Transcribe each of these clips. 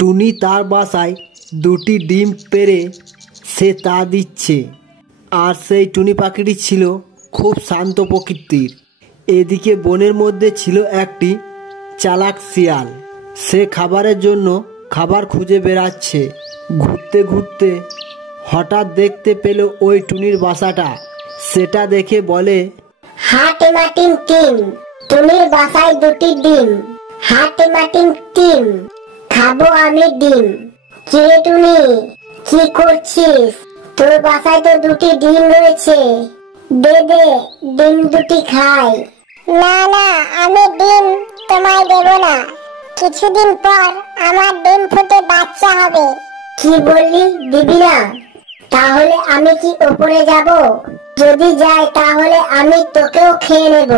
টুনি তার বাসায় দুটি ডিম পেড়ে সে তা দিচ্ছে। আর সেই টুনি পাখিটি ছিল খুব শান্ত প্রকৃতির। এদিকে বনের মধ্যে ছিল একটি চালাক শিয়াল। সে খাবারের জন্য খাবার খুঁজে বেড়াচ্ছে। ঘুরতে ঘুরতে হঠাৎ দেখতে পেল ওই টুনির বাসাটা। সেটা দেখে বলে, হ্যাঁ টিমাটিম টিম, টুনির বাসায় দুটি ডিম। হ্যাঁ টিমাটিম টিম, খাবো আমি ডিম। কে টুনি, কি করছিস? তোর বাসায় তো দুটি ডিম রয়েছে, দে দে ডিম দুটি খাই। না না, আমি ডিম তোমায় দেব না। কিছুদিন পর আমার ডিম ফুটে বাচ্চা হবে। কি বললি, দিবি না? তাহলে আমি কি উপরে যাব? যদি যাই তাহলে আমি তোকেও খেয়ে নেব।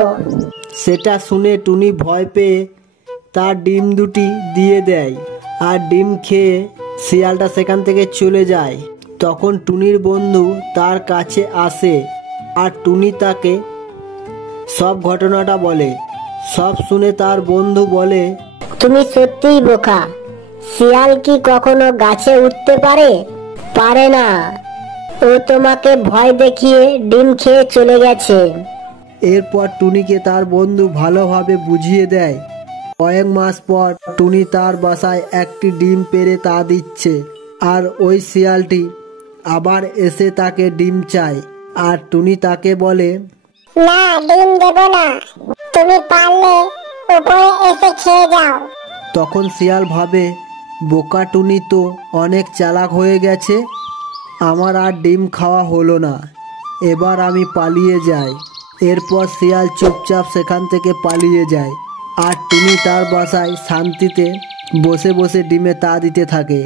সেটা শুনে টুনি ভয় পেয়ে তার ডিম দুটি দিয়ে দেয়। আর ডিম খেয়ে শিয়ালটা সেখান থেকে চলে যায়। তখন টুনির বন্ধু তার কাছে আসে আর টুনি তাকে সব ঘটনাটা বলে। সব শুনে তার বন্ধু বলে, তুমি সত্যিই বোকা। শিয়াল কি কখনো গাছে উঠতে পারে? পারে না। ও তোমাকে ভয় দেখিয়ে ডিম খেয়ে চলে গেছে। এরপর টুনিকে তার বন্ধু ভালোভাবে বুঝিয়ে দেয়। কয়েক মাস পর টুনি তার বাসায় একটি ডিম পেড়ে তা দিচ্ছে। আর ওই শিয়ালটি আবার এসে তাকে ডিম চায়। আর টুনি তাকে বলে, না, ডিম দেব না। তুমি পারলে উপরে এসে খেয়ে যাও। তখন শিয়াল ভাবে, বোকা টুনি তো অনেক চালাক হয়ে গেছে। আমার আর ডিম খাওয়া হলো না, এবার আমি পালিয়ে যাই। এরপর শিয়াল চুপচাপ সেখান থেকে পালিয়ে যায়। আর টুনি তার বাসায় শান্তিতে বসে বসে ডিমে তা দিতে থাকে।